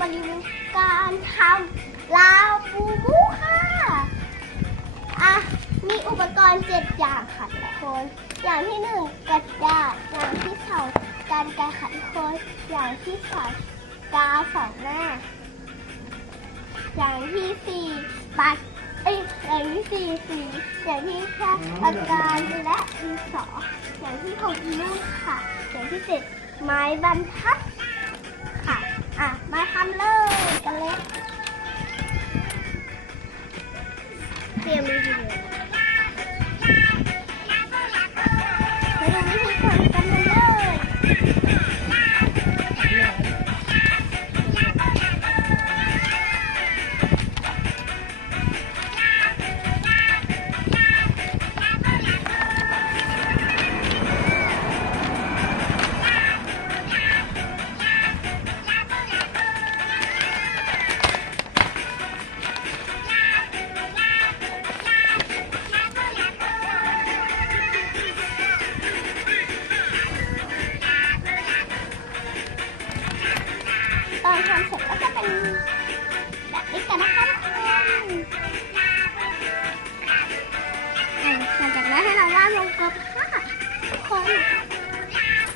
มาดูการทำลาบูบูค่ะอะมีอุปกรณ์เจ็ดอย่างค่ะทุกคน อย่างที่หนึ่งกระดาษ อย่างที่สองการไกรค่ะทุกคน อย่างที่สามกาสองหน้า อย่างที่สี่ปัดเอ้ยอย่างที่สี่สีอย่างที่ห้าปากกาและดินสออย่างที่หกลูกค่ะ อย่างที่เจ็ดไม้บรรทัด อะ มาทำเลยกันเลย อนทำเสร็จก็จะเป็นแบบนี้กันนะคะทุกคนหลังจากนั้นให้เราวาดวงกลมค่ะทุกคนอ้าว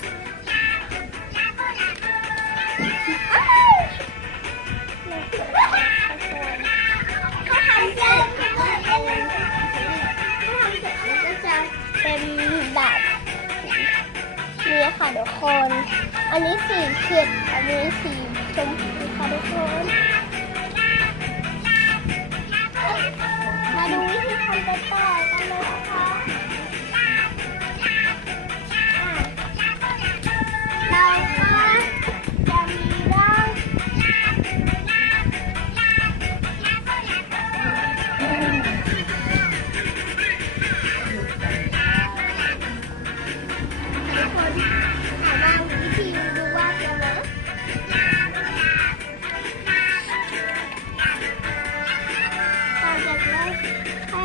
ถ้าทำเสร็จมันก็จะเป็นถ้าทำเสร็จก็จะเป็น ทุกคน อันนี้สีเขียดอันนี้สีชมพูค่ะทุกคน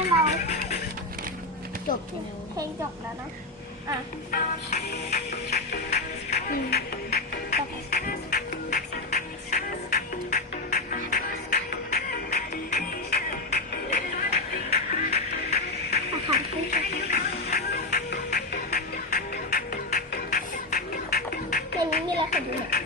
เราจบเพลงจบแล้วนะอะอืมปเพนี้มีอะไรให้ดูเนี่ย